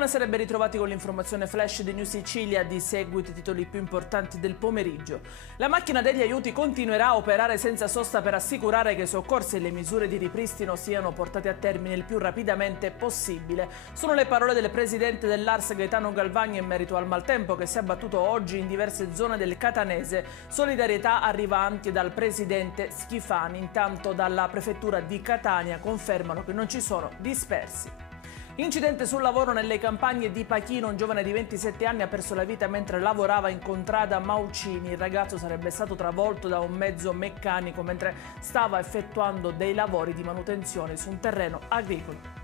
Buonasera e ben ritrovati con l'informazione flash di New Sicilia. Di seguito i titoli più importanti del pomeriggio. La macchina degli aiuti continuerà a operare senza sosta per assicurare che i soccorsi e le misure di ripristino siano portate a termine il più rapidamente possibile. Sono le parole del presidente dell'ARS Gaetano Galvani in merito al maltempo che si è abbattuto oggi in diverse zone del Catanese. Solidarietà arriva anche dal presidente Schifani. Intanto dalla prefettura di Catania confermano che non ci sono dispersi. Incidente sul lavoro nelle campagne di Pachino. Un giovane di 27 anni ha perso la vita mentre lavorava in contrada Maucini. Il ragazzo sarebbe stato travolto da un mezzo meccanico mentre stava effettuando dei lavori di manutenzione su un terreno agricolo.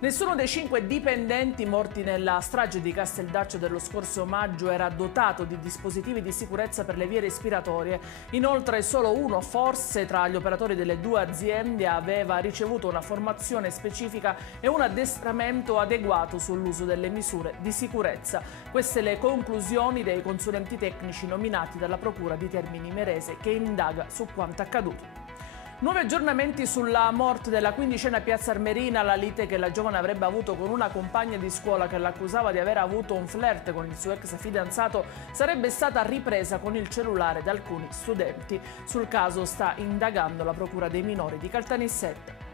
Nessuno dei 5 dipendenti morti nella strage di Casteldaccio dello scorso maggio era dotato di dispositivi di sicurezza per le vie respiratorie. Inoltre solo uno, forse tra gli operatori delle due aziende, aveva ricevuto una formazione specifica e un addestramento adeguato sull'uso delle misure di sicurezza. Queste le conclusioni dei consulenti tecnici nominati dalla Procura di Termini Imerese, che indaga su quanto accaduto. Nuovi aggiornamenti sulla morte della quindicenne a Piazza Armerina. La lite che la giovane avrebbe avuto con una compagna di scuola che l'accusava di aver avuto un flirt con il suo ex fidanzato sarebbe stata ripresa con il cellulare da alcuni studenti. Sul caso sta indagando la Procura dei minori di Caltanissetta.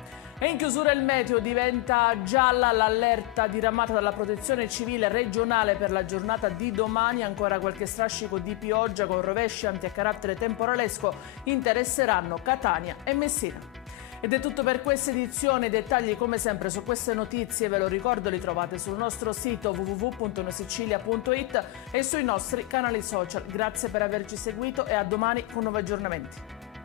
E in chiusura il meteo. Diventa gialla l'allerta diramata dalla Protezione Civile regionale per la giornata di domani. Ancora qualche strascico di pioggia con rovesci anche a carattere temporalesco interesseranno Catania e Messina. Ed è tutto per questa edizione. I dettagli come sempre su queste notizie, ve lo ricordo, li trovate sul nostro sito www.newsicilia.it e sui nostri canali social. Grazie per averci seguito e a domani con nuovi aggiornamenti.